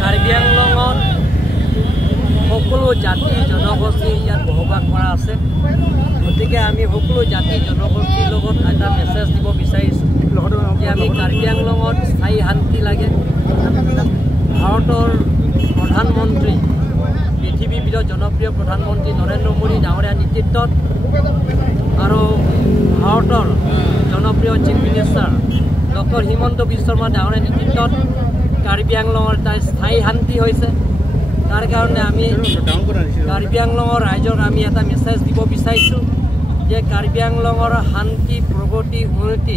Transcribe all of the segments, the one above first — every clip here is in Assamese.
কাৰ্বি আংলঙত সকলো জাতি জনগোষ্ঠী ইয়াত বসবাস কৰা আছে গতিকে আমি সকলো জাতি জনগোষ্ঠীৰ লগত এটা মেছেজ দিব বিচাৰিছোঁ যে আমি কাৰ্বি আংলঙত স্থায়ী শান্তি লাগে ভাৰতৰ প্ৰধানমন্ত্ৰী পৃথিৱীৰ ভিতৰত জনপ্ৰিয় প্ৰধানমন্ত্ৰী নৰেন্দ্ৰ মোদী ডাঙৰীয়াৰ নেতৃত্বত আৰু ভাৰতৰ জনপ্ৰিয় chief minister doctor Himanta Biswa Sarma ডাঙৰীয়াৰ নেতৃত্বত কাৰ্বি আংলঙৰ এটা স্থায়ী শান্তি হৈছে তাৰ কাৰণে আমি কাৰ্বি আংলঙৰ ৰাইজক আমি এটা মেছেজ দিব বিচাৰিছোঁ যে কাৰ্বি আংলঙৰ শান্তি প্ৰগতি উন্নতি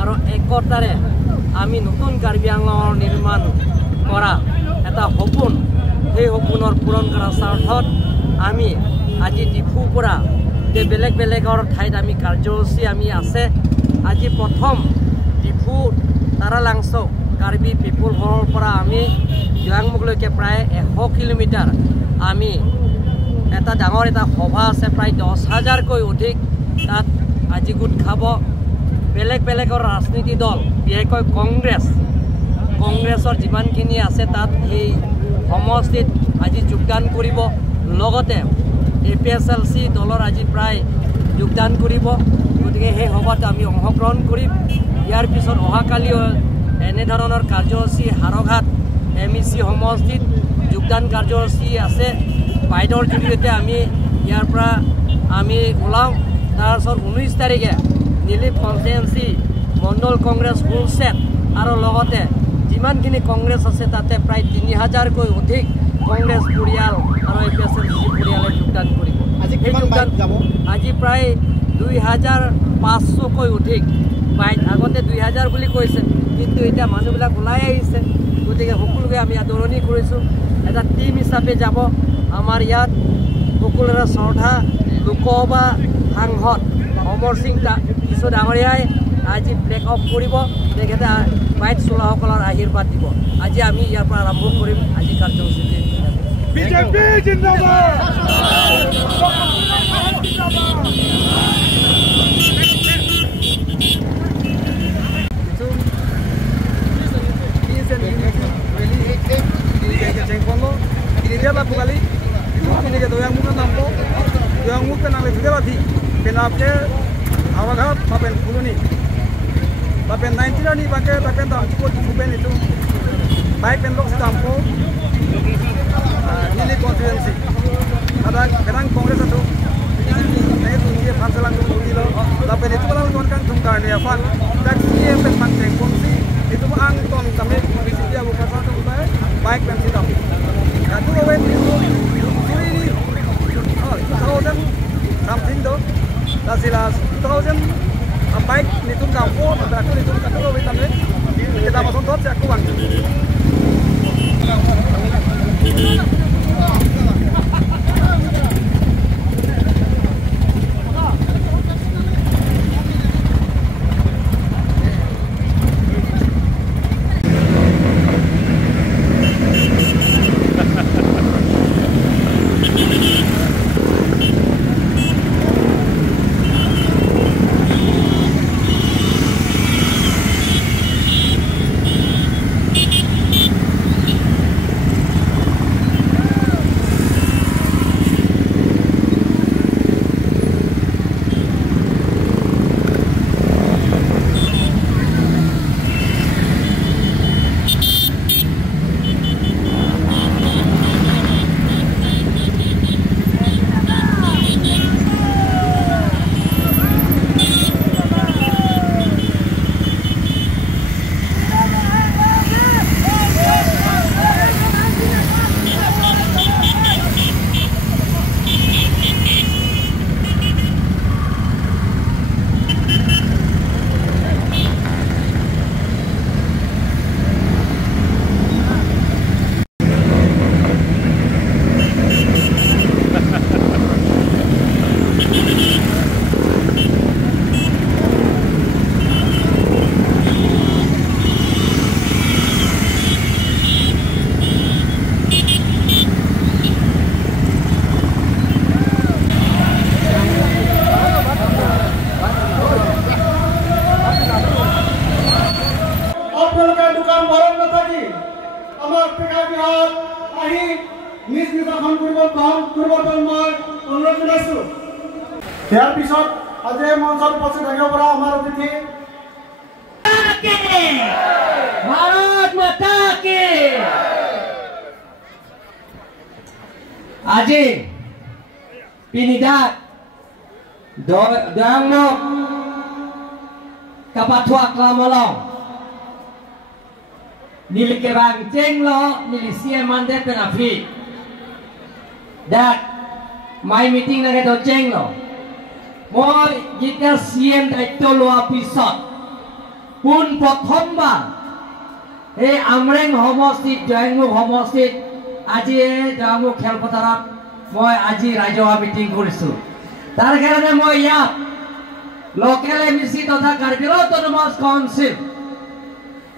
আৰু একতাৰে আমি নতুন কাৰ্বি আংলঙৰ নিৰ্মাণ কৰা এটা সপোন সেই সপোনৰ পূৰণ কৰাৰ স্বাৰ্থত আমি আজি ডিফুৰ পৰা যে বেলেগ বেলেগৰ ঠাইত আমি কাৰ্যসূচী আমি আছে আজি প্ৰথম ডিফু তাৰালাংচক কাৰ্বি পিপুল হলৰ পৰা আমি জয়াংমুখলৈকে প্ৰায় 100 কিলোমিটাৰ আমি এটা ডাঙৰ এটা সভা আছে প্ৰায় 10,000কৈ অধিক তাত আজি গোট খাব বেলেগ বেলেগৰ ৰাজনীতি দল বিশেষকৈ কংগ্ৰেছৰ যিমানখিনি আছে তাত এই সমষ্টিত আজি যোগদান কৰিব লগতে APSLC দলৰ আজি প্ৰায় যোগদান কৰিব গতিকে সেই সভাত আমি অংশগ্ৰহণ কৰিম ইয়াৰ পিছত অহাকালিও এনেধৰণৰ কাৰ্যসূচী হাৰঘাট MEC সমষ্টিত যোগদান কাৰ্যসূচী আছে বাইদেউৰ জৰিয়তে আমি ইয়াৰ পৰা আমি ওলাওঁ তাৰপিছত 19 তাৰিখে নীলিপ কনষ্টিটুৱেঞ্চি মণ্ডল কংগ্ৰেছ ফুল ছেট আৰু লগতে যিমানখিনি কংগ্ৰেছ আছে তাতে প্ৰায় 3,000কৈ অধিক কংগ্ৰেছ পৰিয়াল আৰু APSLC পৰিয়ালে যোগদান কৰিব আজি প্ৰায় 2,500কৈ অধিক আগতে 2,000 বুলি কৈছে কিন্তু এতিয়া মানুহবিলাক ওলাই আহিছে গতিকে সকলোকে আমি আদৰণি কৰিছোঁ এটা টিম হিচাপে যাব আমাৰ ইয়াত সকলোৰে শ্ৰদ্ধা লোকসভা সাংসদ অমৰ সিং কিছু ডাঙৰীয়াই আজি ব্ৰেক অফ কৰিব তেখেতে বাইক চলোৱাসকলৰ আশীৰ্বাদ দিব আজি আমি ইয়াৰ পৰা আৰম্ভ কৰিম আজি কাৰ্যসূচী বিজেপি জিন্দাবাদ Bukali, ini kita yang muka nampo, yang muka nang lebih lagi, kenapa awak papen puluh ni, papen 90 ni pakai papen tak cukup papen itu, baik pendok si nampo, ini konstituensi, ada kadang kongres itu, ini tu dia panselang tu kilo, papen itu kalau tuan tungkar ni apa, tak dia pen kongsi, itu ang tuan kami visi dia bukan satu baik pen si nampo. Itu awet itu ini 2000 something do lasilas 2000 baik nitung kampung atau aku nitung kampung awet tamne kita masuk tot aku bang ইয়াৰ পিছত আজি মঞ্চত উপস্থিত থাকিব পৰা আমাৰ অতিথি ভাৰত মাতা কি আজি Pinidat Doangmok Kapatuak Lamolong Nilikebang Cenglo Nilisia Mande Penafi that my meeting na keto Cenglo Moi jika CM daito loa pisot pun prothombar এই আমৰেং সমষ্টিত জয়ংমুখ সমষ্টিত আজি জয়ংমুখ খেলপথাৰত মই আজি ৰাজহুৱা মিটিং কৰিছো তাৰ কাৰণে মই ইয়াত লোকেল এমসি তথা কাৰ্বিলৰ অটোনমাস কাউন্সিল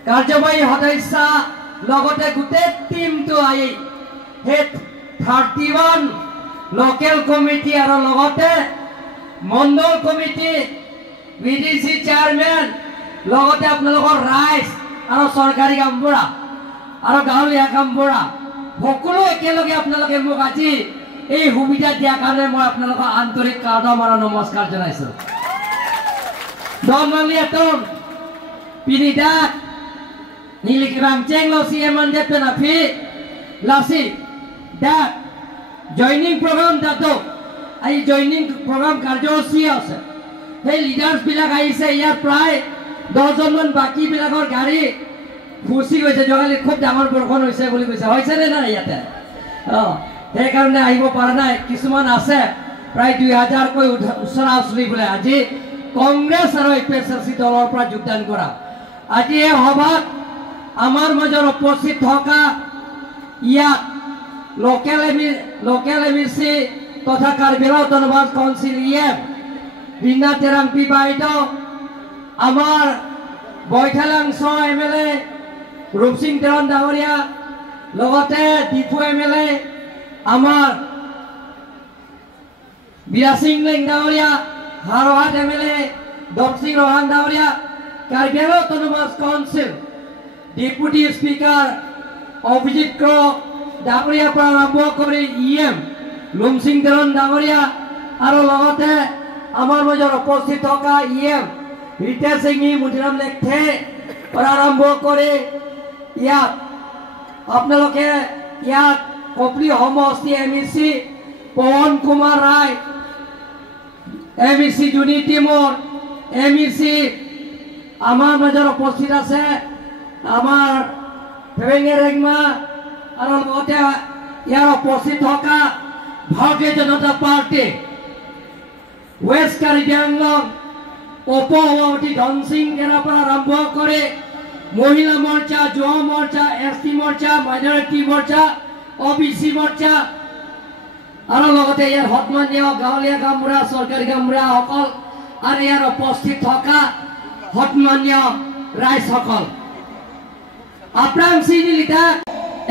কাৰ্যবাহী সদস্য লগতে গোটেই টিমটো আহি হে 31 লোকেল কমিটি আৰু লগতে মণ্ডল কমিটি বিডিসি চেয়াৰম্যান লগতে আপোনালোকৰ ৰাইজ আৰু চৰকাৰী কামবুঢ়া আৰু গাঁৱলীয়া কামবুঢ়া সকলো একেলগে আপোনালোকে মোক আজি এই সুবিধা দিয়াৰ কাৰণে মই আপোনালোকৰ আন্তৰিক প্ৰণাম আৰু নমস্কাৰ জনাইছো দমলিয়াতম Pinidat Nilikebang Cenglo CM Penafi Lasi that joining program dato ai joining program কাৰ্যসূচী আছে এই লিডাৰ্স বিলাক আহিছে ইয়াৰ প্ৰায় 10 জন বাকি বিলাকৰ গাড়ী ফুসি গৈছে জগালি খুব ডাঙৰ বৰখন হৈছে বুলি কৈছে হৈছে নে না ইয়াতে সেই কাৰণে আহিব পৰা নাই কিছুমান আছে প্ৰায় 2000 কৈ উছৰা উছলি বলে আজি কংগ্ৰেছ আৰু এপিএছচি দলৰ পৰা যোগদান কৰা আজি এই সভাত আমাৰ মাজৰ উপস্থিত থকা ইয়াত লোকেল এমসি তথা কাৰ্বিলৰ অটোনমাস কাউন্সিল ইএম বিনা তেৰাংপি বাইদেউ আমাৰ বৈঠালাংশ এমএলএ ৰূপসিং তেৰণ ডাঙৰীয়া লগতে ডিপু এমএলএ আমাৰ বিৰাসিং লিং ডাঙৰীয়া হাৰহাট এমএলএ দপসিং ৰহান ডাঙৰীয়া কাৰ্বিলৰ autonomous council deputy speaker Abhijit ক্ৰ ডাঙৰীয়াৰ পৰা আৰম্ভ কৰি ইএম লুমসিং তেৰণ ডাঙৰীয়া আৰু লগতে আমাৰ মাজত উপস্থিত থকা ইএম ৰিতেশ সিংহি মুদিৰাম লেখে পৰা আৰম্ভ কৰি ইয়াত আপোনালোকে ইয়াত কপলি সমষ্টি এমইসি পৱন কুমাৰ ৰায় এমইসি জুনি টিমৰ এমইসি আমাৰ মাজত উপস্থিত আছে আমাৰ ফেবেঙে ৰেংমা আৰু লগতে ইয়াৰ উপস্থিত থকা ভাৰতীয় জনতা পাৰ্টি ওয়েস্ট কাৰ্বি আংলং উপসভাপতি ধন সিং এৰা পৰা আৰম্ভ কৰি মহিলা মৰ্চা যুৱ মৰ্চা এসটি মৰ্চা মাইনৰিটি মৰ্চা ওবিসি মৰ্চা আৰু লগতে ইয়াৰ হতমান্য গাঁৱলীয়া কামবুঢ়া চৰকাৰী কামবুঢ়া সকল আৰু ইয়াৰ উপস্থিত থকা হতমান্য ৰাইজসকল আপ্ৰাং সিনি লিটা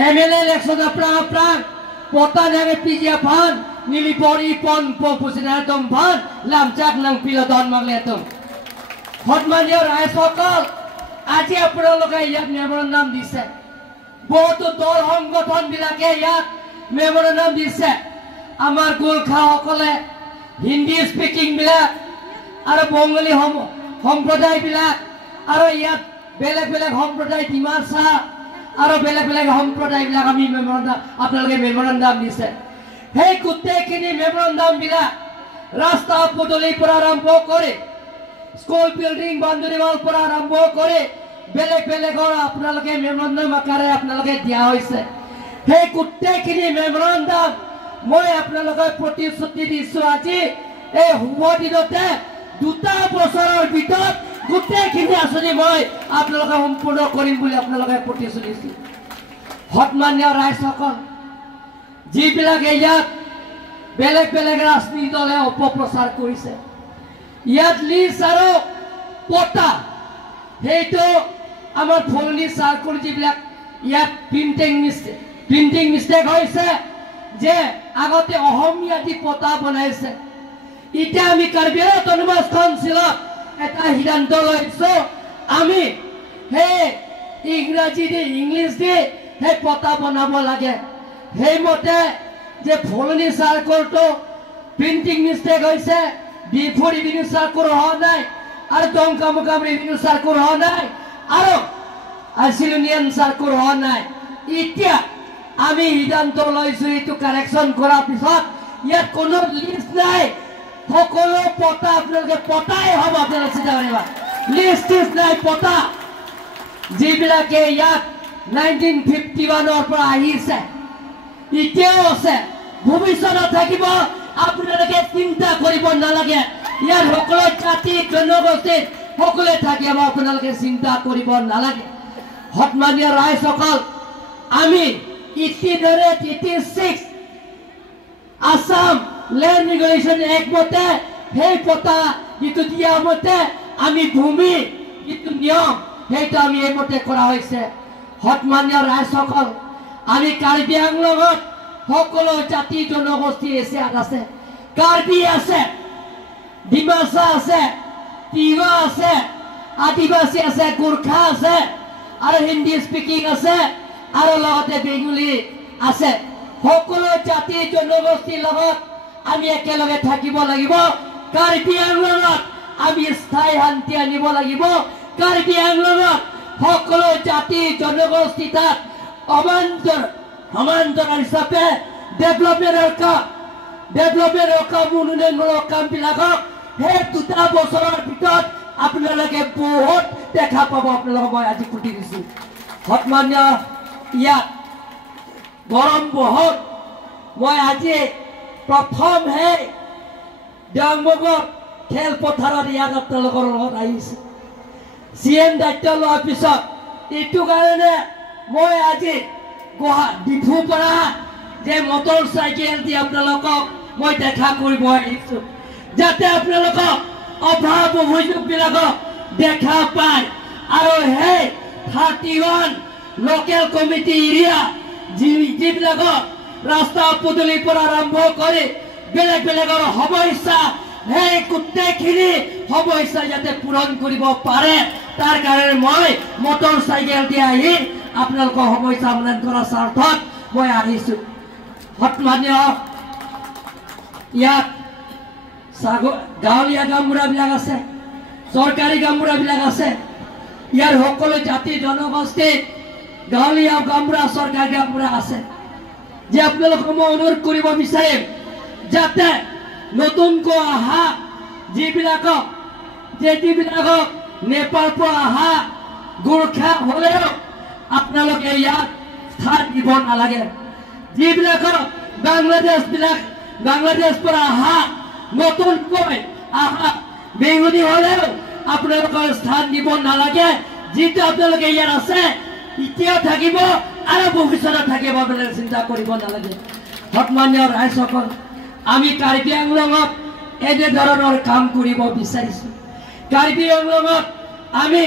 এমএলএ ইলেকশন আপ্ৰাং পতা নেগে পিজিয়া ফান নিলিপৰি পন পপুসিনাতম ফান লামচাক নং পিলদন মাগলেতম হতমান্য ৰাইজসকল আজি আপোনালোকে ইয়াত মেমৰেণ্ডাম দিছে বহুতো দল সংগঠন বিলাকে ইয়াত মেমৰেণ্ডাম দিছে আমাৰ গোলখাসকলে হিন্দী স্পিকিং বিলাক আৰু বঙালী সম্প্ৰদায় বিলাক আৰু ইয়াত বেলেগ বেলেগ সম্প্ৰদায় ডিমাচা আৰু বেলেগ বেলেগ সম্প্ৰদায় বিলাক আমি মেমৰেণ্ডাম আপোনালোকে মেমৰেণ্ডাম দিছে সেই গোটেইখিনি মেমৰেণ্ডাম বিলাক ৰাস্তা পদূলিৰ পৰা আৰম্ভ কৰি স্কুল বিল্ডিং বাউণ্ডাৰীৱাল পৰা আৰম্ভ কৰি বেলেগ বেলেগৰ আপোনালোকে মেমৰেণ্ডাম আকাৰে আপোনালোকে দিয়া হৈছে সেই গোটেইখিনি মেমৰেণ্ডাম মই আপোনালোকে প্ৰতিশ্ৰুতি দিছো আজি এই শুভ দিনতে 2 বছৰৰ ভিতৰত গোটেইখিনি আঁচনি মই আপোনালোকে সম্পূৰ্ণ কৰিম বুলি আপোনালোকে প্ৰতিশ্ৰুতি দিছো হতমান্য ৰাইজসকল যিবিলাকে ইয়াত বেলেগ বেলেগ ৰাজনীতি দলে অপপ্ৰচাৰ কৰিছে ইয়াত লিষ্ট আৰু পটা সেইটো আমাৰ ফলনি চাৰ্কুল যিবিলাক ইয়াত প্ৰিণ্টিং মিষ্টেক হৈছে যে আগতে অসমীয়া দি পটা বনাইছে এতিয়া আমি কাৰ্বিৰ অটোনমাস কাউন্সিলত এটা সিদ্ধান্ত লৈছো আমি সেই ইংৰাজী দি ইংলিছ দি সেই পটা বনাব লাগে সেইমতে যে ফলনি চাৰ্কুলটো প্ৰিণ্টিং মিষ্টেক হৈছে ডিফু ৰেভিনিউ চাৰ্কুল হোৱা নাই আৰু দমকামুকাম ৰেভিনিউ চাৰ্কুল হোৱা নাই আৰু চিলুনিয়ান চাৰ্কুল হোৱা নাই এতিয়া আমি সিদ্ধান্ত লৈছো এইটো কাৰেকশ্যন কৰাৰ পিছত ইয়াত কোনো লিষ্ট নাই সকলো পটা আপোনালোকে পটাই হ'ব আপোনালোকে চিন্তা কৰিব লিষ্ট নাই পটা যিবিলাকে ইয়াত 1951 পৰা আহিছে এতিয়াও আছে ভৱিষ্যতত থাকিব আপোনালোকে চিন্তা কৰিব নালাগে ইয়াৰ সকলো জাতি জনগোষ্ঠী সকলোৱে থাকিব আপোনালোকে চিন্তা কৰিব নালাগে সন্মানীয় ৰাইজসকল আমি 1886 আসাম ল্যান্ড রেগুলেশন এক মতে সেই পতা যেটো দিয়া মতে আমি ভূমি যেটো নিয়ম সেইটো আমি এই মতে কৰা হৈছে সন্মানীয় ৰাইজসকল আমি কাৰ্বি আংলঙত সকলো জাতি জনগোষ্ঠী আছে কাৰ্বি আছে ডিমাছা আছে তিৱা আছে আদিবাসী আছে গোৰ্খা আছে আৰু হিন্দী স্পিকিং আছে আৰু লগতে বেঙ্গলী আছে সকলো জাতি জনগোষ্ঠীৰ লগত আমি একেলগে থাকিব লাগিব কাৰ্বি আংলঙত আমি স্থায়ী শান্তি আনিব লাগিব কাৰ্বি আংলঙত সকলো জাতি জনগোষ্ঠী তাত সমান্তৰাল হিচাপে ডেভেলপমেণ্টৰ কাম উন্নয়নমূলক কামবিলাকক সেই 2 বছৰৰ ভিতৰত আপোনালোকে বহুত দেখা পাব আপোনালোকক মই আজি কুটি দিছোঁ সন্মানীয় ইয়াত গৰম বহুত মই আজি প্ৰথম হে ডাংবগৰ খেলপথাৰত ইয়াত আপোনালোকৰ লগত আহিছোঁ CM দায়িত্ব লোৱাৰ পিছত এইটো কাৰণে মই আজি ডিফু পৰা যে মটৰ চাইকেল দি আপোনালোকক মই দেখা কৰিব আহিছোঁ যাতে আপোনালোকক অভাৱ অভিযোগবিলাকক দেখা পায় আৰু সেই 31 লোকেল কমিটি এৰিয়া যিবিলাকক ৰাস্তা পদূলিৰ পৰা আৰম্ভ কৰি বেলেগ বেলেগৰ সমস্যা সেই গোটেইখিনি সমস্যা যাতে পূৰণ কৰিব পাৰে তাৰ কাৰণে মই মটৰ চাইকেল দি আহি আপোনালোকৰ সমস্যা সমাধান কৰাৰ স্বাৰ্থত মই আহিছোঁ সন্মানীয় ইয়াত গাঁৱলীয়া গাঁওবুঢ়াবিলাক আছে চৰকাৰী গাঁওবুঢ়াবিলাক আছে ইয়াৰ সকলো জাতি জনগোষ্ঠী গাঁৱলীয়া গাঁওবুঢ়া চৰকাৰী গাঁওবুঢ়া আছে যে আপোনালোকক মই অনুৰোধ কৰিব বিচাৰিম যাতে নতুনকৈ অহা যিবিলাকক নেপালৰ পৰা অহা গোৰ্খা হ'লেও আপোনালোকে ইয়াত স্থান দিব নালাগে যিবিলাকক বাংলাদেশ পৰা অহা নতুনকৈ অহা বেঙ্গলী হ'লেও আপোনালোকৰ স্থান দিব নালাগে যিটো আপোনালোকে ইয়াত আছে এতিয়াও থাকিব আৰু ভৱিষ্যতে থাকিব আপোনালোকে চিন্তা কৰিব নালাগে সন্মানীয় ৰাইজসকল আমি কাৰ্বি আংলঙত এনে ধৰণৰ কাম কৰিব বিচাৰিছোঁ কাৰ্বি আংলঙত আমি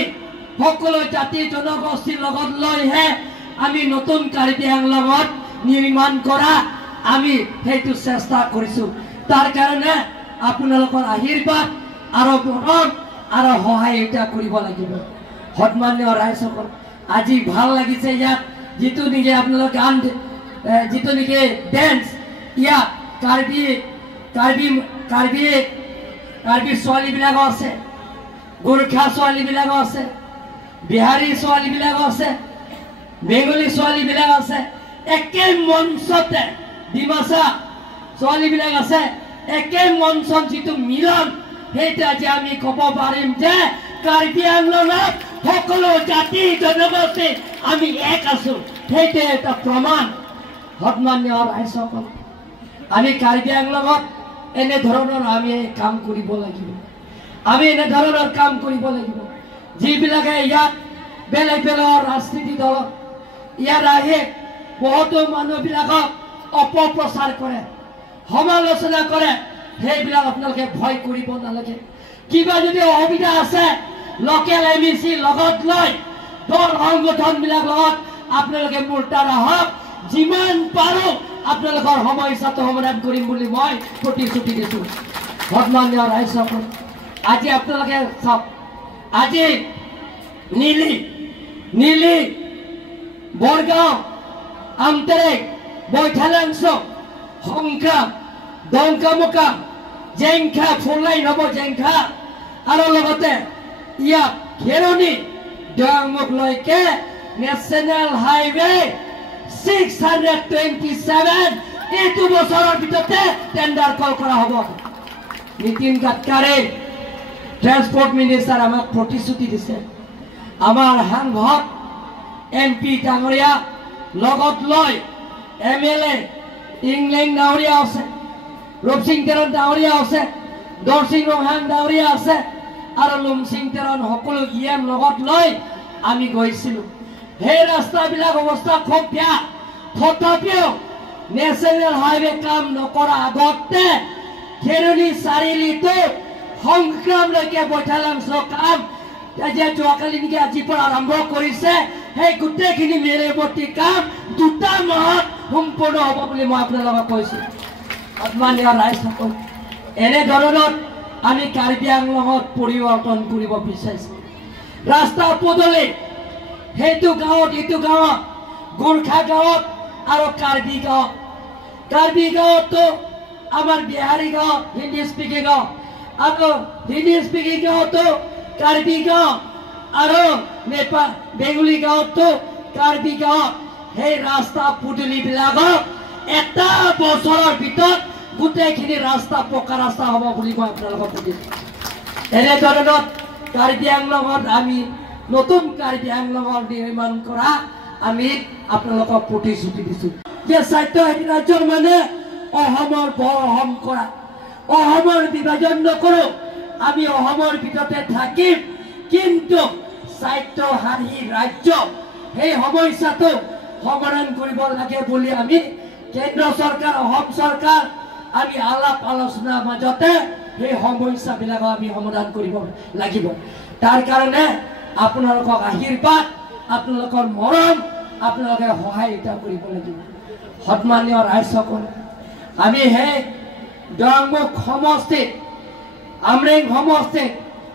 সকলো জাতি জনগোষ্ঠীৰ লগত লৈহে আমি নতুন কাৰ্বি আংলঙত নিৰ্মাণ কৰা আমি সেইটো চেষ্টা কৰিছোঁ তাৰ কাৰণে আপোনালোকৰ আশীৰ্বাদ আৰু মৰম আৰু সহায়তা কৰিব লাগিব সন্মানীয় ৰাইজসকল আজি ভাল লাগিছে ইয়াত যিটো নেকি আপোনালোক গান যিটো নেকি ডেন্স ইয়াত কাৰ্বি ছোৱালীবিলাকো আছে গোৰ্খা ছোৱালীবিলাকো আছে বিহাৰী ছোৱালীবিলাকো আছে বেঙ্গলী ছোৱালীবিলাক আছে একে মঞ্চতে ডিমাছা ছোৱালীবিলাক আছে একে মঞ্চত যিটো মিলন সেইটো আজি আমি ক'ব পাৰিম যে কাৰ্বি আংলঙত সকলো জাতি জনগোষ্ঠী আমি এক আছো সেইটো এটা প্ৰমাণ সন্মানীয় ৰাইজসকল আমি কাৰ্বি আংলঙত এনে ধৰণৰ আমি কাম কৰিব লাগিব আমি এনে ধৰণৰ কাম কৰিব লাগিব যিবিলাকে ইয়াত বেলেগ বেলেগ ৰাজনীতি দলত ইয়াত আহি বহুতো মানুহবিলাকক অপপ্ৰচাৰ কৰে সমালোচনা কৰে সেইবিলাক আপোনালোকে ভয় কৰিব নালাগে কিবা যদি অসুবিধা আছে লোকেল MEC লগত লৈ দল সংগঠনবিলাক লগত আপোনালোকে মোৰ্চাত আহক যিমান পাৰোঁ আপোনালোকৰ সমস্যাটো সমাধান কৰিম বুলি মই প্ৰতিশ্ৰুতি দিছোঁ সন্মানীয় ৰাইজসকল আজি আপোনালোকে চাওক আজি নীলি বৰগাঁও আমটেৰেক বৈঠালাংশ সংগ্ৰাম দমকামুকাম জেংখা ফুলাই নব জেংখা আৰু লগতে ইয়াত ঘেৰণি দয়ামুখলৈকে নেশ্যনেল হাইৱে 627 এইটো বছৰৰ ভিতৰতে টেণ্ডাৰ কল কৰা হ'ব। নীতিন গাডকাৰী ট্ৰান্সপৰ্ট মিনিষ্টাৰ আমাক প্ৰতিশ্ৰুতি দিছে। আমাৰ সাংসদ MP ডাঙৰীয়া লগত লৈ MLA ইংলেণ্ড ডাঙৰীয়া আছে, ৰূপসিং তেৰণ ডাঙৰীয়া আছে, দৰসিং ৰহান ডাঙৰীয়া আছে আৰু লুমসিং তেৰণ সকলো EM লগত লৈ আমি গৈছিলোঁ। সেই ৰাস্তাবিলাক অৱস্থা খুব বেয়া, তথাপিও নেশ্যনেল হাইৱে কাম নকৰা আগতে ঘেৰণি চাৰিআলিটো সংগ্ৰামলৈকে বৈঠালাংশৰ কাম যে যোৱাকালি নেকি আজিৰ পৰা আৰম্ভ কৰিছে, সেই গোটেইখিনি মেৰামতি কাম 2 মাহত সম্পূৰ্ণ হ'ব বুলি মই আপোনালোকক কৈছোঁ। সন্মানীয় ৰাইজসকল, এনেধৰণৰ আমি কাৰ্বি আংলঙত পৰিৱৰ্তন কৰিব বিচাৰিছোঁ। ৰাস্তা পদূলি সেইটো গাঁৱত ইটো গাঁৱত, গোৰ্খা গাঁৱত আৰু কাৰ্বি গাঁৱত। কাৰ্বি গাঁৱতো আমাৰ বিহাৰী গাঁৱত হিন্দী স্পিকিং গাঁও, আৰু হিন্দী স্পিকিং গাঁৱতো কাৰ্বি গাঁও আৰু নেপাল বেংগলী গাঁৱতো কাৰ্বি গাঁৱত সেই ৰাস্তা পদূলিবিলাকক এটা বছৰৰ ভিতৰত গোটেইখিনি ৰাস্তা পকা ৰাস্তা হ'ব বুলি মই আপোনালোকক কৈছোঁ। এনেধৰণত কাৰ্বি আংলঙত আমি নতুন কাৰ্বি আংলঙৰ নিৰ্মাণ কৰা আমি আপোনালোকক প্ৰতিশ্ৰুতি দিছোঁ যে স্বায়ত্তশাসিত ৰাজ্যৰ মানে অসমৰ বৰ অসম কৰা, অসমৰ বিভাজন নকৰোঁ, আমি অসমৰ ভিতৰতে থাকিম, কিন্তু স্বায়ত্তশাসিত ৰাজ্য সেই সমস্যাটো সমাধান কৰিব লাগে বুলি আমি কেন্দ্ৰ চৰকাৰ অসম চৰকাৰ আমি আলাপ আলোচনাৰ মাজতে সেই সমস্যাবিলাক আমি সমাধান কৰিব লাগিব। তাৰ কাৰণে আপোনালোকক আশীৰ্বাদ, আপোনালোকৰ মৰম, আপোনালোকে সহায়িতা কৰিব লাগিব। সন্মানীয় ৰাইজসকল, আমি সেই দয়ামুখ সমষ্টিত আমৰেং সমষ্টিত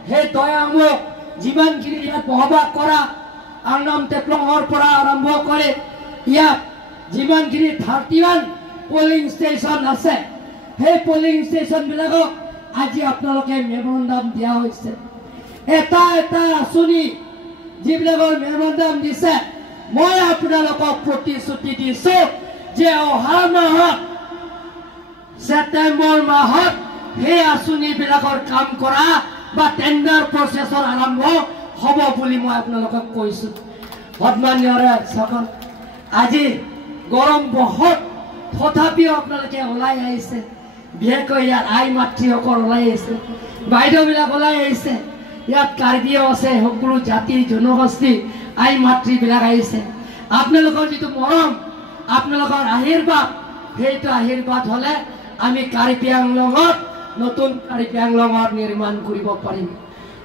সেই দয়ামুখ যিমানখিনি ইয়াত বসবাস কৰা আংনাম টেপলঙৰ পৰা আৰম্ভ কৰি ইয়াত যিমানখিনি 31 পলিং ষ্টেচন আছে, সেই পলিং ষ্টেচনবিলাকক আজি আপোনালোকে মেমৰেণ্ডাম দিয়া হৈছে। এটা এটা আঁচনি যিবিলাকৰ মেমৰেণ্ডাম দিছে, মই আপোনালোকক প্ৰতিশ্ৰুতি দিছোঁ যে অহা মাহত ছেপ্টেম্বৰ মাহত সেই আঁচনিবিলাকৰ কাম কৰা বা টেণ্ডাৰ প্ৰচেছৰ আৰম্ভ হ'ব বুলি মই আপোনালোকক কৈছোঁ। সন্মানীয় ৰাইজসকল, আজি গৰম বহুত, তথাপিও আপোনালোকে ওলাই আহিছে, বিশেষকৈ ইয়াত আই মাতৃসকল ওলাই আহিছে, বাইদেউবিলাক ওলাই আহিছে, ইয়াত কাৰ্বিও আছে, সকলো জাতি জনগোষ্ঠী আই মাতৃবিলাক আহিছে। আপোনালোকৰ যিটো মৰম, আপোনালোকৰ আশীৰ্বাদ, সেইটো আশীৰ্বাদ হ'লে আমি কাৰ্বি আংলঙত নতুন কাৰ্বি আংলঙত নিৰ্মাণ কৰিব পাৰিম।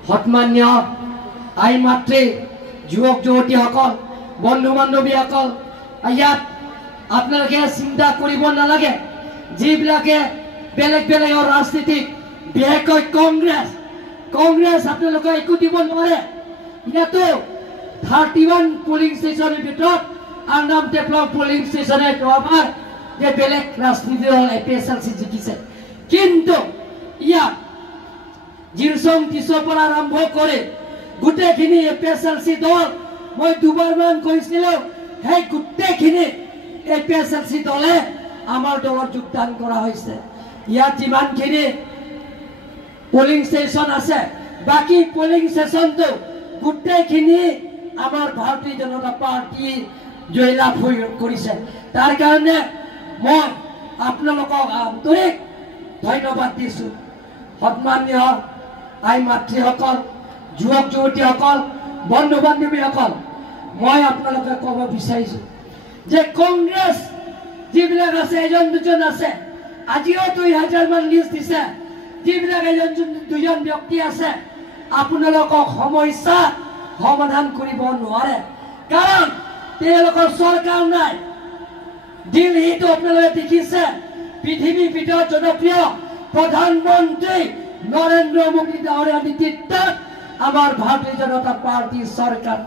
সন্মানীয় আই মাতৃ, যুৱক যুৱতীসকল, বন্ধু বান্ধৱীসকল, ইয়াত আপোনালোকে চিন্তা কৰিব নালাগে। যিবিলাকে বেলেগ বেলেগৰ ৰাজনীতিক, বিশেষকৈ কংগ্ৰেছ আপোনালোকে একো দিব নোৱাৰে। ইয়াতো 31 পলিং ষ্টেচনৰ ভিতৰত আংনাম টেপলং পলিং ষ্টেচনে যোৱাবাৰ যে বেলেগ ৰাজনীতি দল APSLC জিকিছে, কিন্তু ইয়াত জিৰচং টিছৰ পৰা আৰম্ভ কৰি গোটেইখিনি APSLC দল, মই দুবাৰমান কৈছিলোঁ, সেই গোটেইখিনি APSLC দলে আমাৰ দলত যোগদান কৰা হৈছে। ইয়াত যিমানখিনি পলিং ষ্টেচন আছে, বাকী পলিং ষ্টেচনটো গোটেইখিনি আমাৰ ভাৰতীয় জনতা পাৰ্টি জয়লাভ কৰিছে। তাৰ কাৰণে মই আপোনালোকক আন্তৰিক ধন্যবাদ দিছোঁ। সন্মানীয় আই মাতৃসকল, যুৱক যুৱতীসকল, বন্ধু বান্ধৱীসকল, মই আপোনালোকে ক'ব বিচাৰিছোঁ যে কংগ্ৰেছ যিবিলাক আছে, এজন দুজন আছে, আজিও 2000 মান লিষ্ট দিছে, যিবিলাক এজন দুজন ব্যক্তি আছে, আপোনালোকক সমস্যা সমাধান কৰিব নোৱাৰে, কাৰণ তেওঁলোকৰ চৰকাৰ নাই। দিল্লীতো আপোনালোকে দেখিছে, পৃথিৱীৰ ভিতৰত জনপ্ৰিয় প্ৰধানমন্ত্ৰী নৰেন্দ্ৰ মোদী ডাঙৰীয়াৰ নেতৃত্বত আমাৰ ভাৰতীয় জনতা পাৰ্টিৰ চৰকাৰ।